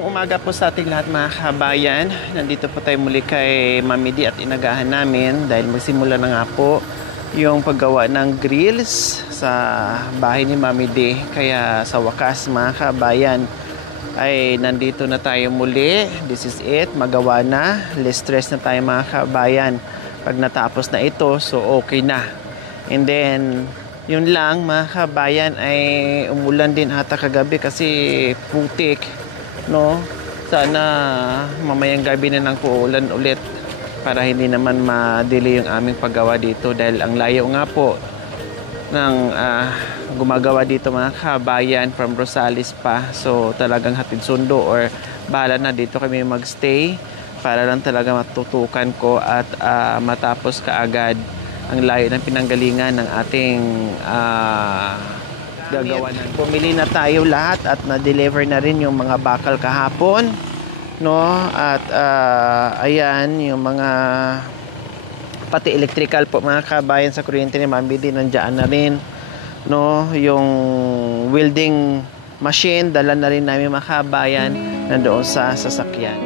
Umaga po sa ating lahat mga kabayan. Nandito po tayo muli kay Mami D at inagahan namin dahil magsimula na nga po yung paggawa ng grills sa bahay ni Mami D. Kaya sa wakas mga kabayan ay nandito na tayo muli. This is it. Magawa na. Less stress na tayo mga kabayan. Pag natapos na ito, so okay na. And then yun lang mga kabayan ay umulan din ata kagabi kasi putik. No, sana mamayang gabi na lang po ulan ulit para hindi naman ma-delay yung aming paggawa dito dahil ang layo nga po ng gumagawa dito mga kabayan from Rosales pa. So talagang hatid sundo or bahala na dito kami magstay para lang talaga matutukan ko at matapos kaagad ang layo ng pinanggalingan ng ating gagawa na. Pumili na tayo lahat at na-deliver na rin yung mga bakal kahapon, no? At ayan yung mga pati electrical po mga kabayan sa kuryente ni Mami D nandiyan na rin, no? Yung welding machine dala na rin namin mga kabayan nandoon sa sasakyan.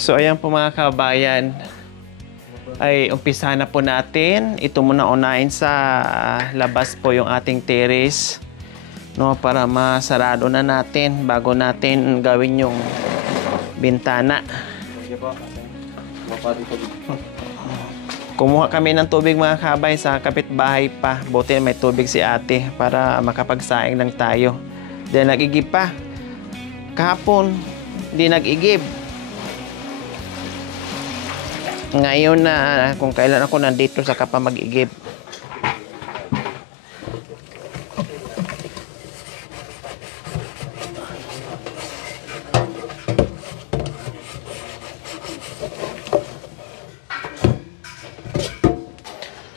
So ayan po mga kabayan, ay umpisa na po natin. Ito muna unahin sa labas po yung ating terrace, no, para masarado na natin bago natin gawin yung bintana. Kumuha kami ng tubig mga kabay sa kapitbahay pa. Buti may tubig si ate para makapagsaing lang tayo. Dahil nag-igib pa. Kahapon, hindi nag-igib. Ngayon na kung kailan ako nandito saka pa mag-igib.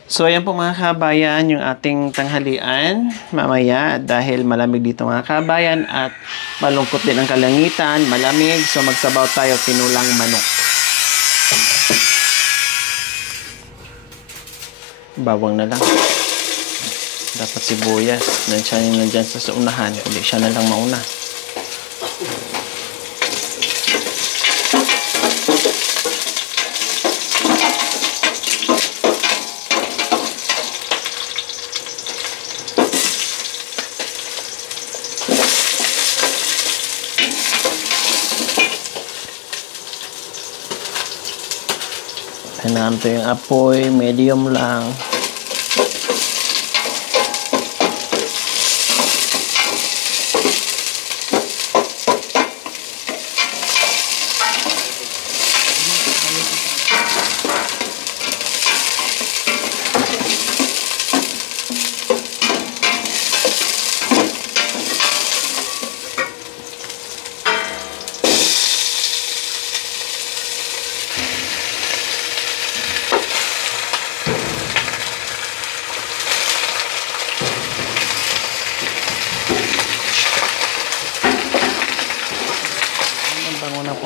So ayan po mga kabayan yung ating tanghalian mamaya dahil malamig dito mga kabayan at malungkot din ang kalangitan, malamig, so magsabaw tayo tinulang manok. Bawang na lang. Dapat sibuyas. Nandyan sa unahan. Kundi siya na lang mauna. Kailangan ito yung apoy, medium lang.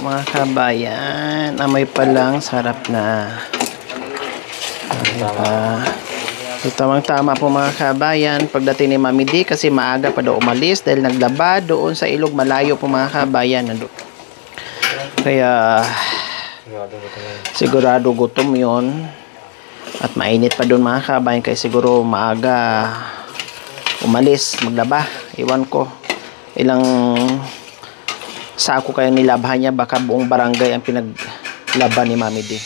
Mga kabayan, amoy pa lang, sarap na. Tamang-tama po mga kabayan pagdating ni Mami D kasi maaga pa daw umalis dahil naglaba doon sa ilog, malayo po mga kabayan. Kaya sigurado gutom yon at mainit pa doon mga kabayan kaya siguro maaga umalis, maglaba. Iwan ko ilang sako kaya nilabhan niya, baka buong barangay ang pinaglaban ni Mami D.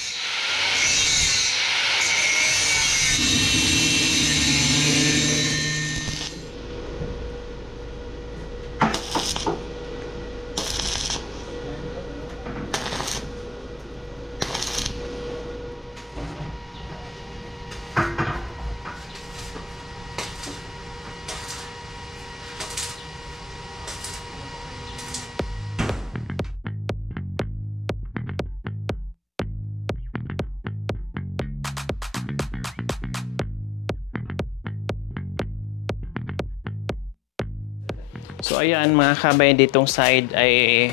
So ayan mga kabayan, ditong side ay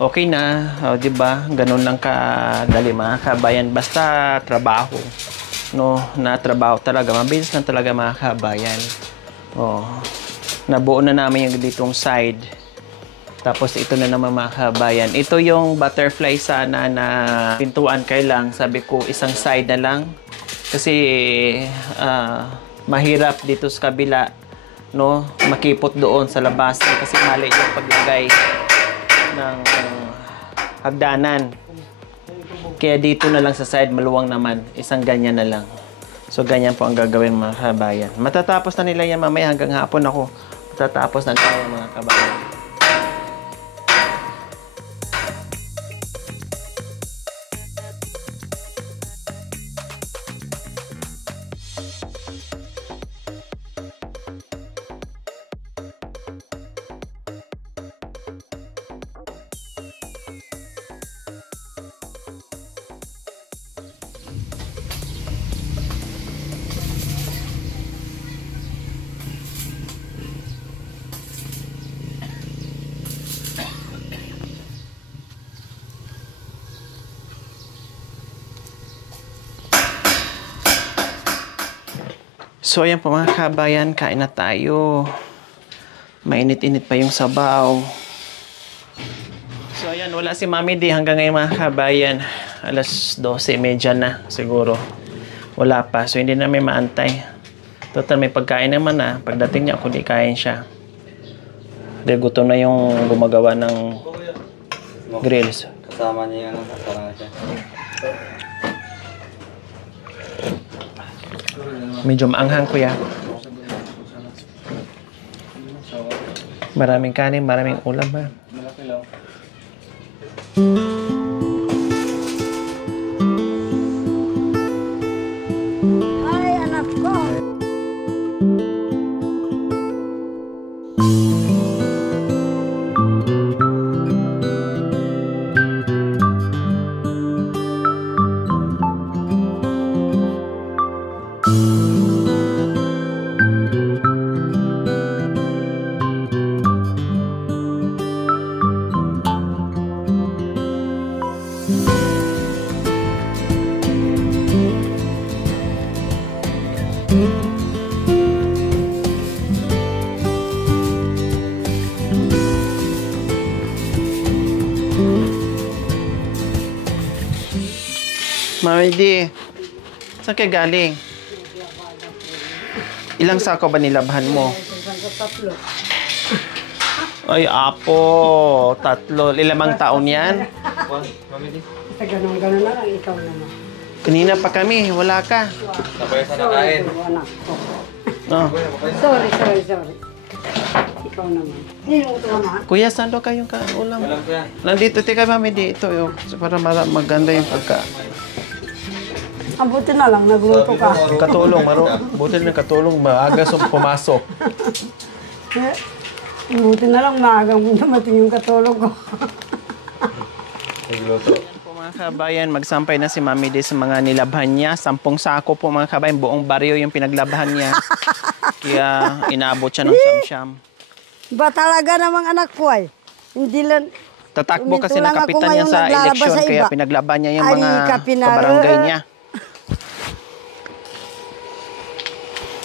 okay na, di ba? Ganun lang kadali mga kabayan, basta trabaho, no, na trabaho talaga, mabilis lang talaga mga kabayan. Nabuo na namin yung ditong side. Tapos ito na naman mga kabayan. Ito yung butterfly sana na pintuan kailang. Sabi ko isang side na lang kasi mahirap dito sa kabila, no, makipot doon sa labas kasi mali yung paglagay ng hagdanan. Kaya dito na lang sa side, maluwang naman. Isang ganyan na lang. So ganyan po ang gagawin mga kabayan. Matatapos na nila yan mamaya, hanggang hapon ako. Matatapos na tayo mga kabayan. So ayan po mga kabayan, kain na tayo. Mainit-init pa yung sabaw. So ayan, wala si Mami D hanggang ngayon mga kabayan. Alas 12:30 na siguro. Wala pa, so hindi namin maantay. Total may pagkain naman na. Pagdating niya, kundi kain siya. Dahil gutom na yung gumagawa ng grills. Kasama niya yung kasama siya. Medyo maanghang kuya. Maraming kanin, maraming ulam ha. Malaki lang. Ay, anak ko. Mami D, saan kayo galing? Ilang sako ba nilabhan mo? Tatlo. Ay, apo, 3. Ilamang taon yan? Mami, Ganun-ganun na lang, ikaw naman. Kanina pa kami, wala ka. sabay sa nakain. Anak ko. Oh. Sorry. Ikaw naman. Niluto naman. Kuya, saan daw kayong ulam? Walang ko yan. Nandito, tika Mami D, ito yung, para maganda yung pagka. Ang buti na lang, nagluto ka. Katulong, buti na katulong, maaga pumasok. Ang buti na lang, maagang dumating yung katulog ko. Nagluto. Po mga kabayan, magsampay na si Mami D sa mga nilabhan niya. 10 sako po mga kabayan, buong baryo yung pinaglabhan niya. Kaya inabot siya ng siyam-siyam. Ba talaga namang anak ko ay? Hindi lang... Tatakbo kasi Uminto lang ng ako kapitan niya ngayon sa naglalaba eleksyon, sa kaya iba. pinaglaban niya yung Ay, mga kapinara. kabarangay niya.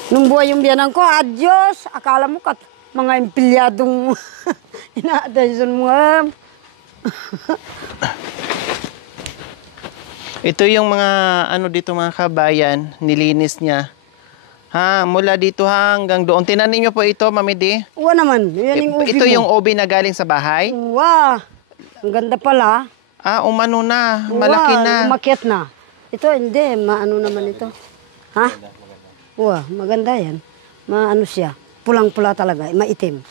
Nung buhay yung biyanan ko, adyos! Akala mo mga empleyadong ina-attention mo. Ito yung mga ano dito mga kabayan, nilinis niya. Ha, mula dito hanggang doon. Tinanim niyo po ito, Mami D? Uwa naman. Yan yung ubi Ito mo. yung ubi na galing sa bahay? Uwa. Ang ganda pala. Ah, umano na. Malaki Uwa, na. umakyat na. Ito, hindi. Maano naman ito. Ha? Uwa, maganda yan. Maano siya. Pulang-pula talaga. Maitim.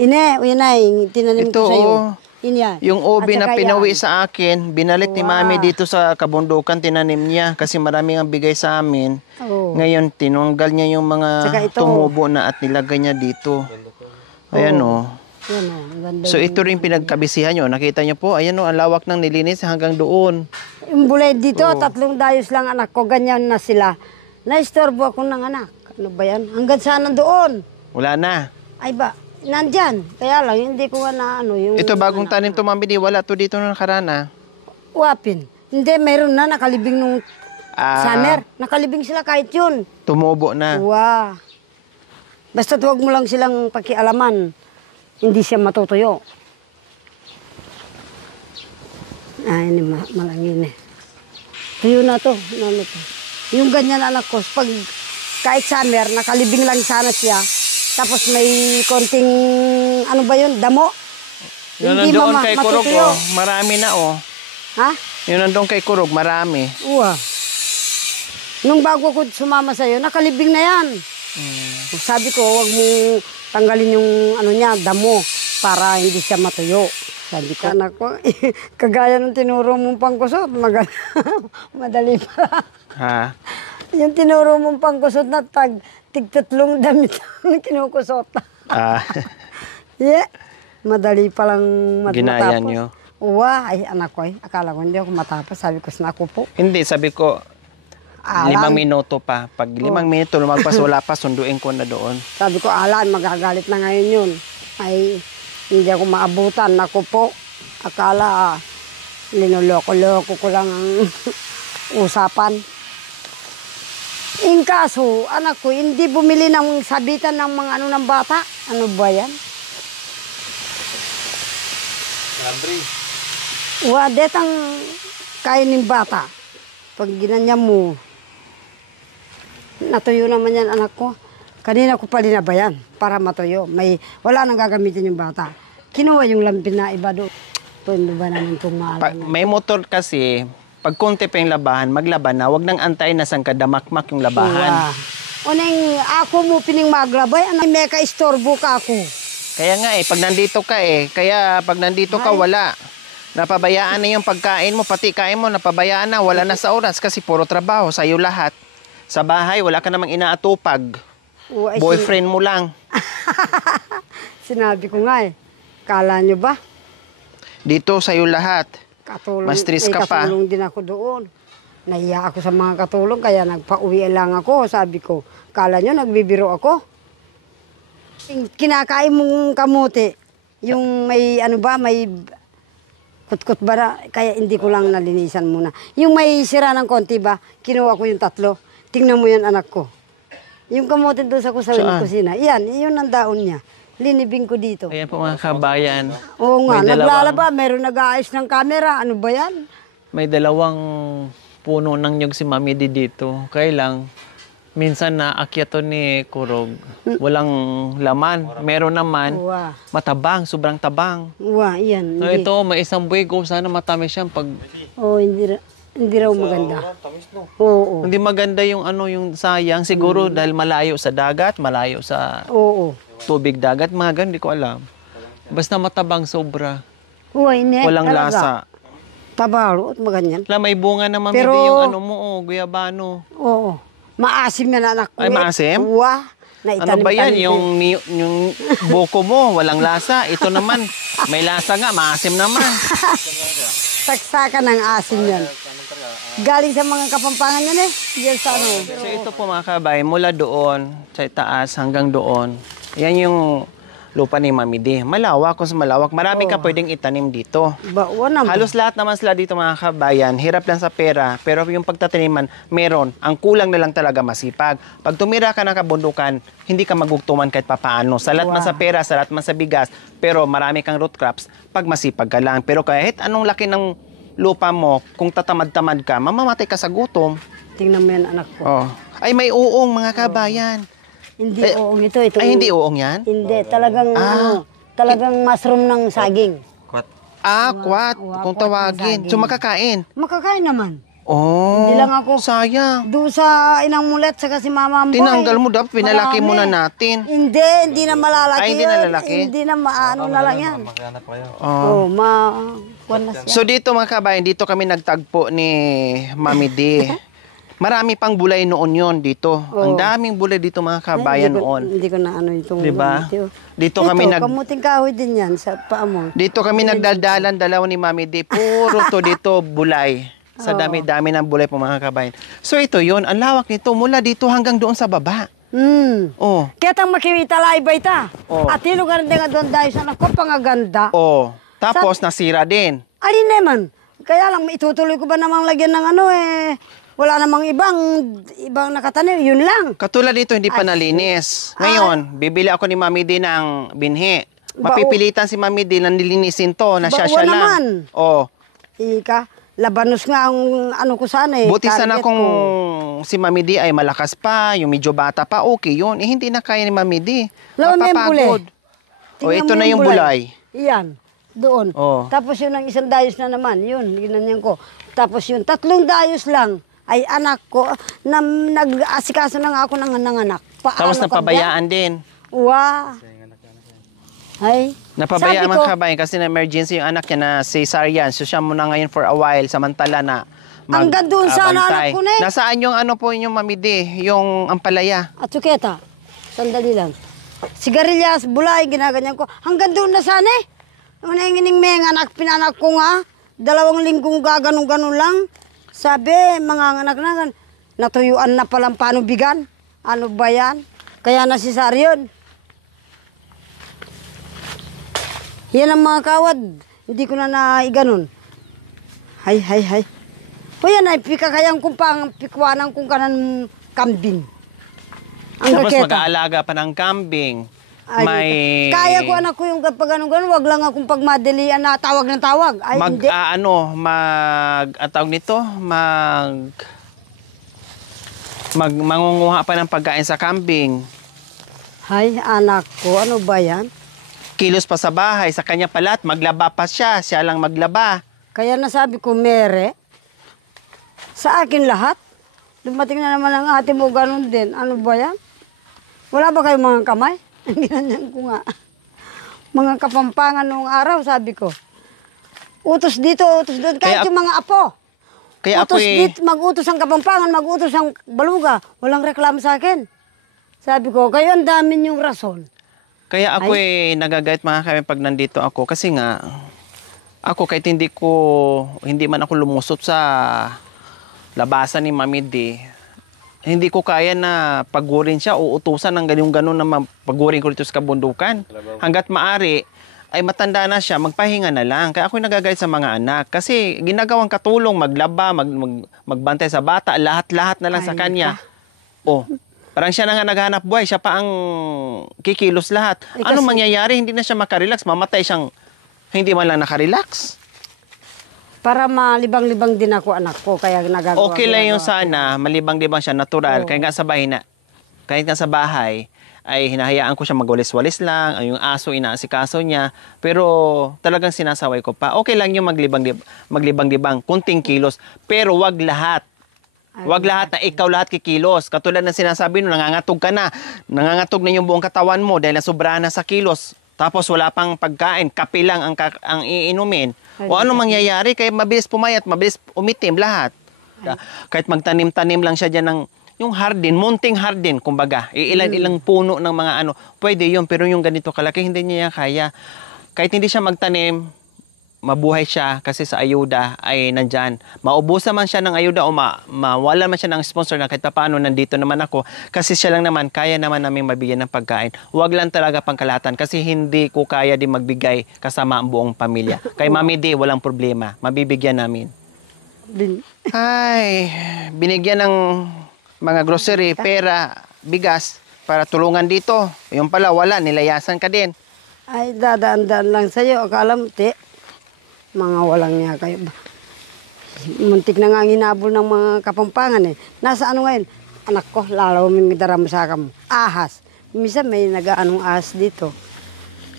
Ine, yung tinanim Ito, ko sa'yo. oh. Inya. Yung ubi At na saka pinawi yan. sa akin, binalit ni Wow. Mami dito sa kabundukan, tinanim niya kasi marami ang bigay sa amin. Oo. Ngayon, tinunggal niya yung Tsaka mga ito. tumubo na at nilagay niya dito. Ayan o. Yan o, ang ganda. So ito rin pinagkabisihan nyo. Nakita niyo po, ayan o, ang lawak ng nilinis hanggang doon. Yung bulay dito, 3 dayos lang anak ko, ganyan na sila. Naistorbo ako ng anak. Ano ba yan? Hanggang saan doon? Wala na. Ay ba, nandyan. Kaya lang, hindi ko na ano yung... Ito bagong tanim to, Mami Di. Wala to dito nung nakarana. Wapin. Hindi, meron na nakalibing nung summer. Nakalibing sila kahit yun. Tumubo na. Wow. Basta huwag mo lang silang pakialaman. Hindi siya matutuyo. Ay, ini malangin eh. Tuyo na to. Ano to. Yung ganyan anak ko, pag kahit summer, nakalibing lang sana siya. Tapos may konting, ano ba yun, damo. Yun Hindi nandoon kay Kurog, matutuyo. oh. Marami na, oh. Ha? Yun nandoon kay Kurog, marami. Uwa. Nung bago ko sumama sa'yo, nakalibing na yan. Sabi ko, huwag mo tanggalin yung ano niya, damo, para hindi siya matuyo. Sabi ko, anak ko, kagaya ng tinuro mong pangkusot, madali pa. Ha? Yung tinuro mong pangkusot na tig-3 damit ang kinukusot. Ah, Yeah. Madali palang Ginaya matapos. niyo. Uwa, ay anak ko, akala ko hindi ako matapos. Sabi ko, ako po. hindi, sabi ko, 5 minuto pa. Pag 5 minuto lumagpas, wala pa, sunduin ko na doon. Sabi ko, alan, magagalit na ngayon yun. Ay, hindi ako maabutan. Ako po, akala, linuloko-loko ko lang ang usapan. In kaso, anak ko, hindi bumili ng sabitan ng mga ano ng bata. Ano ba yan? Detang kainin bata. Pag ginanya mo, natuyo naman yan, anak ko. Kanina ko pa linabayan para matuyo. Wala nang gagamitin yung bata. Kinuha yung lampin na iba doon. Tundo ba naman itong May motor kasi, pag konti pa yung labahan, maglaban na, wag nang antay na sang kadamakmak yung labahan. Uneng ako mo pining maglabay, anay may ka-istorbo ka ako. Kaya nga pag nandito ka kaya pag nandito ka wala. Napabayaan na yung pagkain mo, pati kain mo, napabayaan na, wala na sa oras kasi puro trabaho, sa'yo lahat. Sa bahay, wala ka namang inaatupag. Boyfriend mo lang. Sinabi ko nga kala nyo ba? Dito, sa'yo lahat. Katulong, Mas stress ka pa. Katulong din ako doon. Nahiya ako sa mga katulong, kaya nagpa-uwi lang ako. Sabi ko, kala nyo, nagbibiro ako? Kinakain mong kamote, yung may ano ba, may kutkot bara, kaya hindi ko lang nalinisan muna. Yung may sira ng konti ba, kinuha ko yung 3. Tingnan mo yan, anak ko. Yung kamote doon sa kusina, yun ang daon niya. Linibing ko dito. Ayan po mga kabayan. Oo nga, May naglalaba, meron nag-aayos ng camera. Ano ba yan? May 2 puno ng nyug si Mami Di dito. Kaya lang, minsan na akyato ni Kurog, walang laman. Meron naman, Uwa. matabang, sobrang tabang. Uwa, yan. So ito, may isang buwig ko, sana matamis yan pag Oo, hindi raw maganda. Oo. hindi maganda yung yung sayang. Siguro dahil malayo sa dagat, malayo sa Oo. tubig dagat, mga ganun, hindi ko alam. Basta matabang sobra. Uwa, hindi. Walang talaga. lasa. Tabaro at maganyan. Wala, may bunga naman, Pero- maybe yung mo, guyabano. Oo. Maasim yan, anak ko. Ay, maasim? Uwa. Ano ba yan? Yung buko mo, walang lasa. Ito naman, may lasa nga, maasim naman. Saksakan ng asim yan. Galing sa mga kapampangan yan eh. Diyan sa ano. So ito po mga kabay, mula doon, sa itaas hanggang doon, yan yung lupa ni Mami D. Malawak, kung malawak. Marami ka pwedeng itanim dito. Uwa naman. Halos lahat naman sila dito mga kabayan, hirap lang sa pera, pero yung pagtataniman, meron. Ang kulang na lang talaga masipag. Pag tumira ka ng kabundukan, hindi ka magugtuman kahit papaano. Salat man sa pera, salat man sa bigas, pero marami kang root crops, pag masipag ka lang. Pero kahit anong laki ng lupa mo, kung tatamad-tamad ka, mamamatay ka sa gutom. Tingnan mo yan, anak ko. Oh, Ay, may uong mga kabayan. Hindi uong ito. Ito Ay, hindi uong yan? Hindi, talagang talagang mushroom ng saging. Kwat. Kwat. Kung kwat ng tawagin. saging. So, makakain. Makakain naman. Oh, Hindi lang ako. sayang. Doon sa inang mulet, saka si Mama Amboy. Tinanggal mo dapat, pinalaki Marami. muna natin. Hindi na malalaki Ay, hindi na yun. lalaki? Hindi na maano na lang yan. Maghanap kayo. Oh. Kuwan na siya. So dito mga kabayan, dito kami nagtagpo ni Mami D. Marami pang bulay noon yon dito. Ang daming bulay dito mga kabayan noon. Hindi ko na ano itong Diba? gamit yun. Dito Ito, kami kamuting kahoy din yan sa paa mo. Dito kami nagdaldalan dalawa ni Mami D. Puro to dito bulay. Sa dami-dami ng bulay po mga kabayan. So ito yon, ang lawak nito mula dito hanggang doon sa baba. Oh. Kaya tang makikita laibay ta. Oh. At hilo ka rin nga doon dahil sa nako pangaganda. Oh. Tapos nasira din. Alin naman. Kaya lang, itutuloy ko ba namang lagyan ng ano wala namang ibang nakatanim, yun lang. Katulad dito, hindi pa nalinis. Ngayon, bibili ako ni Mami D ng binhi. Mapipilitan si Mami D na nilinisin to, na siya lang. naman. Oh. Ika, labanos nga ang ano ko sana Buti sana target kung ko. si Mami D ay malakas pa, yung medyo bata pa, okay yun. Hindi na kaya ni Mami D. Lawan mo yung Mapapagod. O, Tingnan ito mo na yung bulay. Iyan, doon. Oh. Tapos yun ang isang dayos na naman, yun, ginanyan ko. Tapos yun, 3 dayos lang ay anak ko na nag-asikaso na nga ako ng anak. Tapos napabayaan din. Wow. Ay. Napabayaan sabi ko, mga kabayan kasi na emergency yung anak niya na cesarean. So siya muna ngayon for a while samantala na hanggang doon sana abantay. anak ko na eh. Nasaan yung ano po yung Mami D? Yung ampalaya. At suketa, sandali lang. Sigarilyas, bulay, ginaganyan ko. Hanggang doon na sana eh. Nung nangingining may anak, pinanak ko nga. 2 linggong gaganong-ganon lang. Sabi, mga anak na, natuyuan na palang panubigan. Ano ba yan? Kaya nasisaryon. Yan ang mga kawad. Hindi ko na naiganon. Hay. O yan ay pikakayang kong pang pikwanan kong kanan kambing. Ang Tapos raketa. mag-aalaga pa ng kambing. Ay, May... Kaya ko anak ko yung kapag ganun-ganun, wag lang akong pagmadalian na tawag ng tawag. Ay, hindi. Ang tawag nito, mangunguha pa ng pagkain sa kambing. Hay, anak ko, ano ba yan? Kilos pa sa bahay, sa kanya palat, maglaba pa siya lang maglaba. Kaya nasabi ko, mere, sa akin lahat. Dumating na naman ang ate mo, ganun din. Ano ba yan? Wala ba kayong mga kamay? Ginanyan ko nga. Mga kapampangan noong araw, sabi ko. Utos dito, utos doon. Kahit yung mga apo. Kaya utos ako'y... dito, mag-utos ang kapampangan, mag-utos ang baluga. Walang reklamo sa akin. Sabi ko, kayo ang dami niyong rason. Kaya ako nagagayat mga kami pag nandito ako kasi nga ako kahit hindi man ako lumusot sa labasan ni Mami D, hindi ko kaya na pagurin siya o utusan ng ganun-ganun na pagurin ko dito sa kabundukan. Hanggat maari ay matanda na siya, magpahinga na lang. Kaya ako nagagayat sa mga anak kasi ginagawang katulong, maglaba, magbantay sa bata, lahat-lahat na lang sa kanya. Oh. Parang siya na nga naghanap buhay, siya pa ang kikilos lahat. Anong mangyayari? Hindi na siya makarelax, mamatay siyang hindi man lang nakarelax. Para malibang-libang din ako anak ko, kaya nagagawa. Okay lang yung sana, malibang-libang siya, natural. Kaya nga sa bahay, ay hinahayaan ko siya magwalis-walis lang, yung aso inaasikaso niya, pero talagang sinasaway ko pa. Okay lang yung maglibang-libang, kunting kilos, pero wag lahat. Wag lahat na ikaw lahat kikilos. Katulad ng sinasabi nyo, nangangatog ka na. Nangangatog na yung buong katawan mo dahil nasobrahan na sa kilos. Tapos wala pang pagkain, kape lang ang iinumin. O ano mangyayari? Kaya mabilis pumayat, mabilis umitim lahat. Kahit magtanim-tanim lang siya dyan ng yung hardin, munting hardin, kumbaga. Ilan-ilang puno ng mga ano. Pwede yun, pero yung ganito kalaki, hindi niya kaya. Kahit hindi siya magtanim, mabuhay siya kasi sa ayuda ay nandyan. Maubusan man siya ng ayuda o mawala man siya ng sponsor na kahit paano nandito naman ako kasi siya lang naman, kaya naman namin mabigyan ng pagkain. Huwag lang talaga pangkalatan kasi hindi ko kaya din magbigay kasama ang buong pamilya. Kay Mami D, walang problema. Mabibigyan namin. Ay, binigyan ng mga grocery, pera, bigas para tulungan dito. Yung pala, wala. Nilayasan ka din. Ay, dadaan-daan lang sa'yo. Akala mo, mga walang niya kayo. Muntik na nga ang hinabol ng mga kapampangan eh. Nasa ano ngayon? anak ko, lalo may darama sa kam. Ahas. Minsan may nag-aanong ahas dito.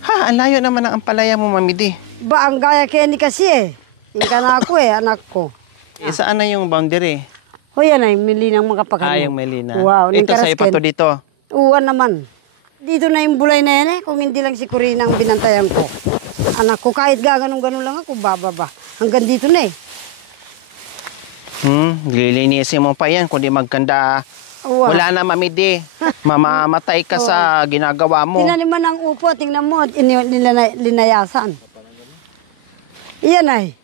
Ha, ang layo naman ang ampalaya mo, Mami Di. Ba, ang gaya Kenny kasi eh. Yung na ako anak ko. Saan na yung boundary? O yan ay, mili ng mga pagkano. Yung Melina. Wow. Ito sa'yo pa to dito. Uwan naman. Dito na yung bulay na yan eh, kung hindi lang si Corina ang binantayan ko. Anak ko, kahit gaganong-ganon lang ako, bababa. Hanggang dito na eh. Lilinisin mo pa yan, kundi magkanda. Uwa. Wala na, Mami Di. Mamamatay ka sa ginagawa mo. Tinaniman ng upo, tingnan mo, linayasan. Iyan ay.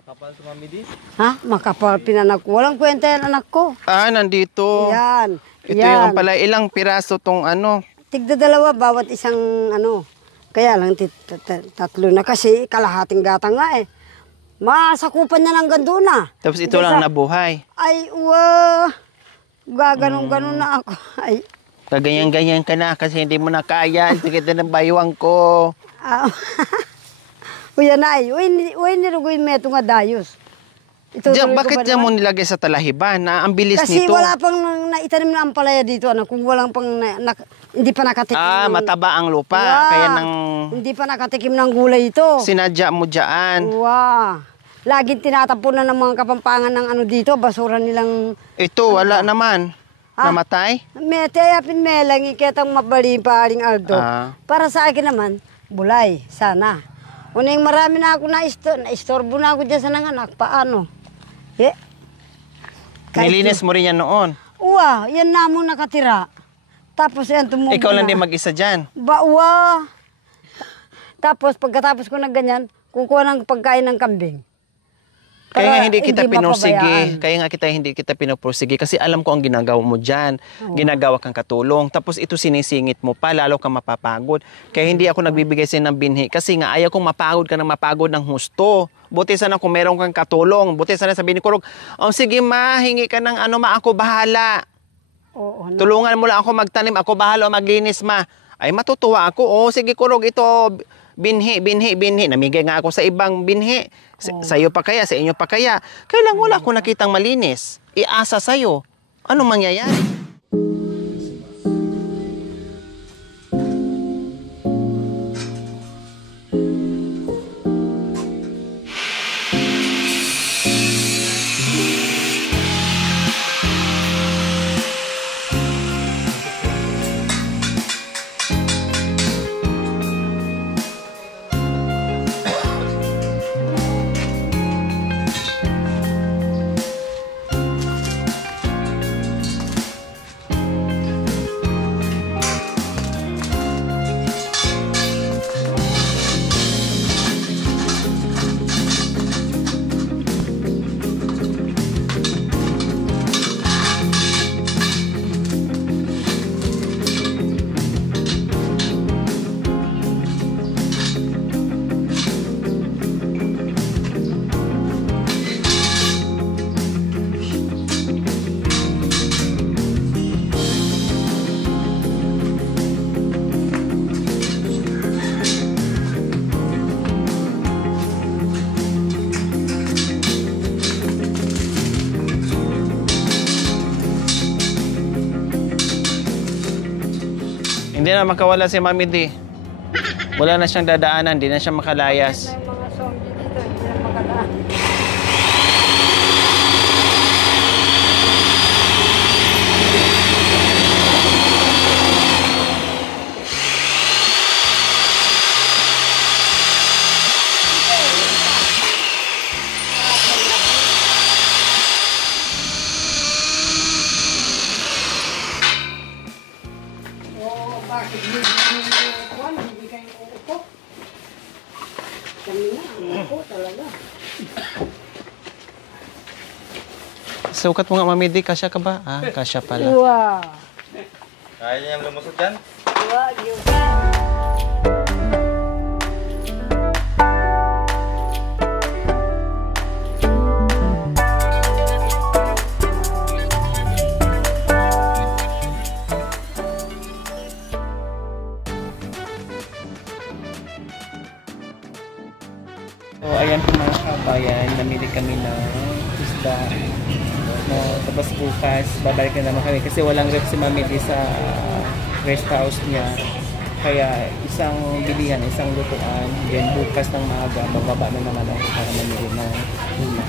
Makapal to Mami Di. Ha? Makapal pinanak ko. Walang kwenta yan anak ko. Nandito. Yan. Ito yung pala, ilang piraso tong ano. Tigda dalawa bawat isang ano. Kaya lang tatlo na kasi kalahating gata nga eh. Masakupan niya ng gando na. Tapos ito lang nabuhay. Ay, gaganong-ganon na ako. Ay. Kaganyan-ganyan ka na kasi hindi mo na kaya. Sige na ng baywang ko. Uy, anay. Uy, nilugoy meto nga dayos. Bakit diyan mo nilagay sa talahiban? Ang bilis kasi nito. Kasi wala pang naitanim na ampalaya dito. Ano, kung walang pang hindi pa nakatikim. Mataba ang lupa. Kaya hindi pa nakatikim ng gulay ito. Sinadya mo dyan. Wow. Laging tinatapunan ng mga kapampangan ng ano dito. Basura nilang... Ito, wala naman. Namatay? Metayapin lang. Iketang mabali pa ring Aldo. Para sa akin naman, bulay. Sana. Unang marami na ako na-istorbo na ako dyan sa nanganak. Paano? Nilinis mo rin yan noon? Yan namong nakatira. Tapos yan tumubo. Ikaw lang din mag-isa dyan? Tapos pagkatapos ko ng ganyan, kukuha ng pagkain ng kambing. Kaya nga hindi kita pinursige. Kaya nga hindi kita pinupursige. Kasi alam ko ang ginagawa mo dyan. Ginagawa kang katulong. Tapos ito sinisingit mo pa, lalo kang mapapagod. Kaya hindi ako nagbibigay sa'yo ng binhi. Kasi nga ayaw kong mapagod ka ng mapagod ng husto. Buti sana kung meron kang katulong. Buti sana sabihin ni Kurog, sige ma, hingi ka ng ako bahala. Tulungan mo lang ako magtanim, ako bahala o maglinis ma. Ay matutuwa ako. Sige Kurog, ito binhi. Namigay nga ako sa ibang binhi. Sa iyo pa kaya, sa inyo pa kaya. Kailang wala akong nakitang malinis. Iasa sa'yo. Anong mangyayari? Hindi na makawala si Mami Di. Wala na siyang dadaanan, hindi na siya makalayas. May mga zombie dito, hindi na makadaan. Bakit hindi kayo uupo? Kami na, uupo talaga. Sukat mo nga, Mami Di, kasya ka ba? Kasya pala. Wow. Kaya niya lumusot dyan? Wow, yun. So, ayan po mga kabayan, namili kami ng isda. No, tapos bukas, babalik na naman kami kasi walang rep si Mami di sa rest house niya. Kaya isang bilihan, isang lutuan, then bukas ng maaga, bababa na naman ako para mamili ng ulam.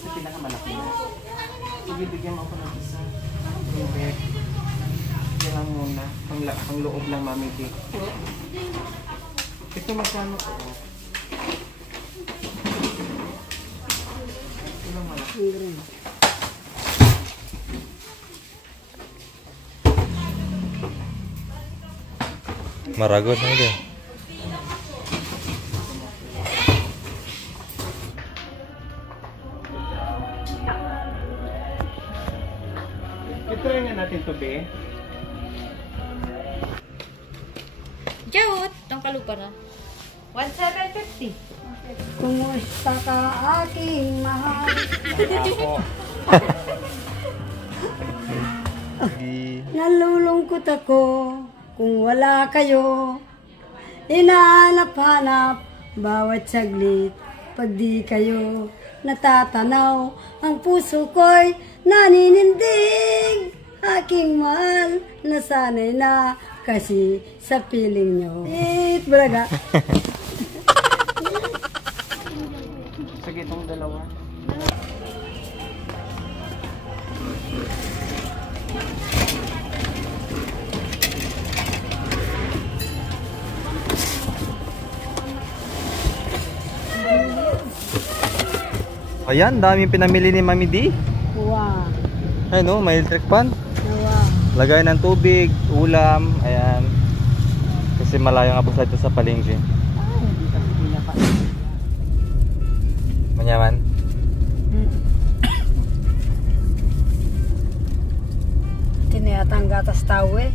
Sa pinakamalaki na. Sige, bigyan mo ako ng isa. Hindi. Yan lang muna. Pang loob lang, Mami D. Ito magkano ko? Ito lang malaki. Maragot na ito. I-try nga natin ito, be. Jawot, ang kalupa na. 1,750. Kumusta ka aking mahal? Ako. Nalulungkot ako kung wala kayo. Hinahanap-hanap bawat saglit. Pag di kayo natatanaw, ang puso ko'y naninindig. Aking mahal, nasanay na kasi sa piling nyo. Braga. Sige, itong dalawa. Ayan, daming pinamili ni Mami D. Wow. Ay no, may electric pan. Wow. Lagay ng tubig, ulam, ayan. Kasi malayo nga po sa ito sa palengke. Manyaman. Tinayata ang gatas tao eh.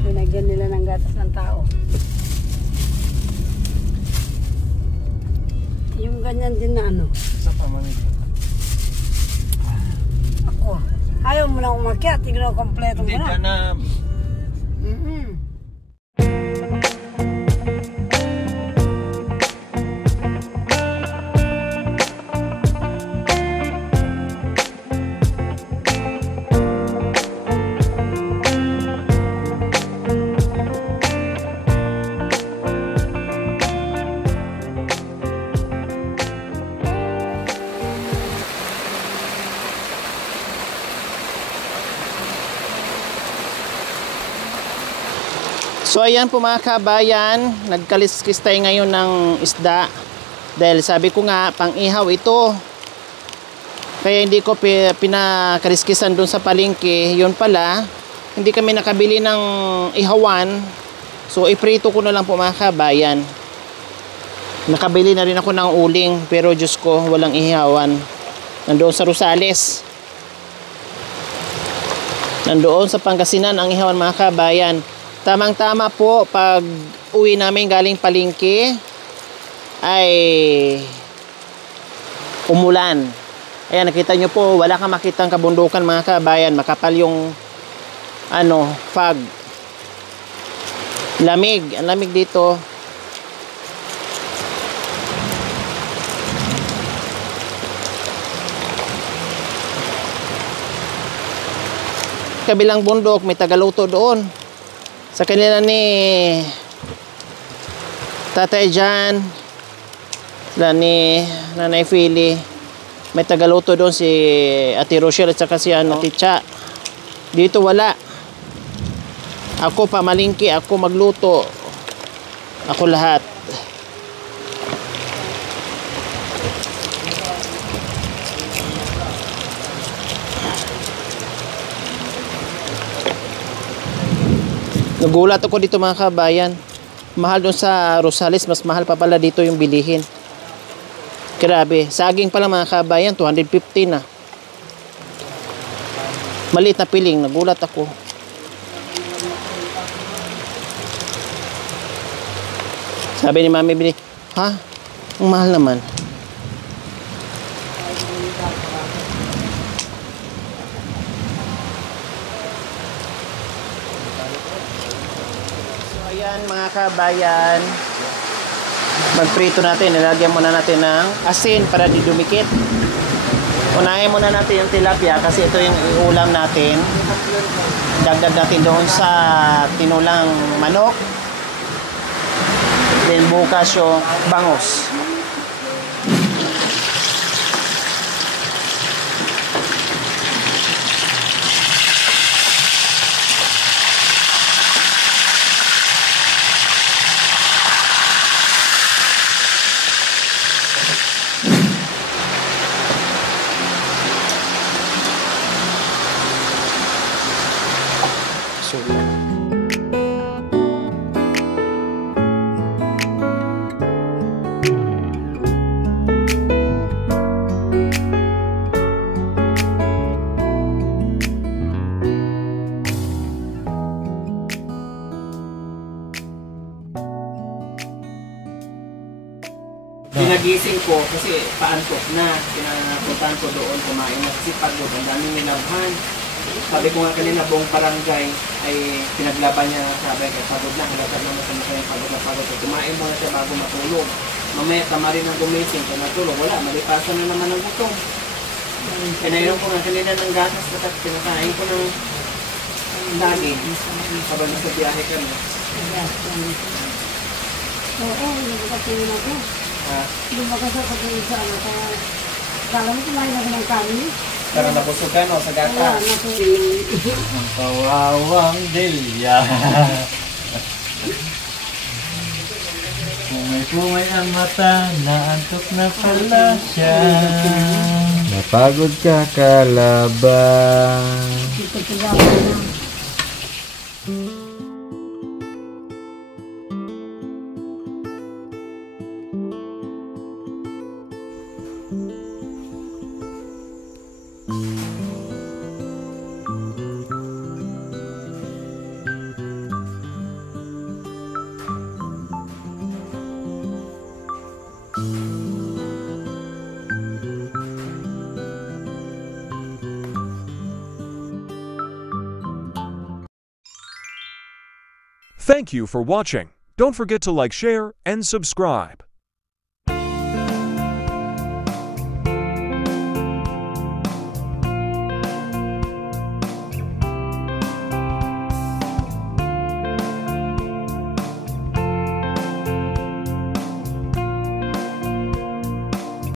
Binagyan nila ng gatas ng tao. Yung ganyan din na ano. Isa pa, Mami D. Ako. Ayaw mo lang umakyat. Tignan ko kompleto mo Hindi, na. dyan na. So ayan po mga kabayan, nagkaliskis tayo ngayon ng isda. Dahil sabi ko nga, pang ihaw ito. Kaya hindi ko pinakaliskisan doon sa palengke. Yun pala, hindi kami nakabili ng ihawan. So iprito ko na lang po mga kabayan. Nakabili na rin ako ng uling, pero Diyos ko, walang ihawan. Nandoon sa Rosales. Nandoon sa Pangasinan ang ihawan mga kabayan. Tamang-tama po pag uwi namin galing palengke ay umulan. Ayan, nakita nyo po, wala kang makitang kabundukan mga kabayan. Makapal yung fog. Lamig, ang lamig dito. Kabilang bundok, may tagaluto doon. Sa kanila ni Tatay Jan, sila ni Nanay Philly, may tagaluto doon si Ate Rochelle at saka si Ticha. Dito wala. Ako pamalingki, ako magluto. Ako lahat. Nagulat ako dito mga kabayan. Mahal doon sa Rosales, mas mahal pa pala dito yung bilihin. Grabe, saging pala mga kabayan, 250 na. Maliit na piling, nagulat ako. Sabi ni Mami Bini, ha? Ang mahal naman. Ayan mga kabayan. Magprito natin. Nilagyan muna natin ng asin para di dumikit. Unahin muna natin yung tilapia kasi ito yung iulam natin. Dagdag natin doon sa tinulang manok. Then bukas yung bangus. Pinagising ko kasi paantok na. Pinapuntahan ko doon kumain na kasi pagod. Ang daming nilabhan. Sabi ko nga kanina buong barangay ay pinaglaban niya. Sabi ko pagod lang. Halatag naman sa mga pagod na pagod. So, kumain muna siya bago matulog. Mamaya tama rin ang gumising. Kung natulog, wala. Malipasan na naman ang gutom. Pinainom ko nga kanina ng gatas. Pinakain ko ng daging. Habang nasa biyahe kami. Oo, nagkakasin ako. Lumakas ako din sa ano. Kala mo kumain ako ng kanin. Parang nabusog ka, no? Sa gata. Wala, Ang kawawang Delia. Pumay-pumay ang mata, naantok na pala siya. Napagod ka kalaban. Ito sila ako na. Thank you for watching. Don't forget to like, share, and subscribe.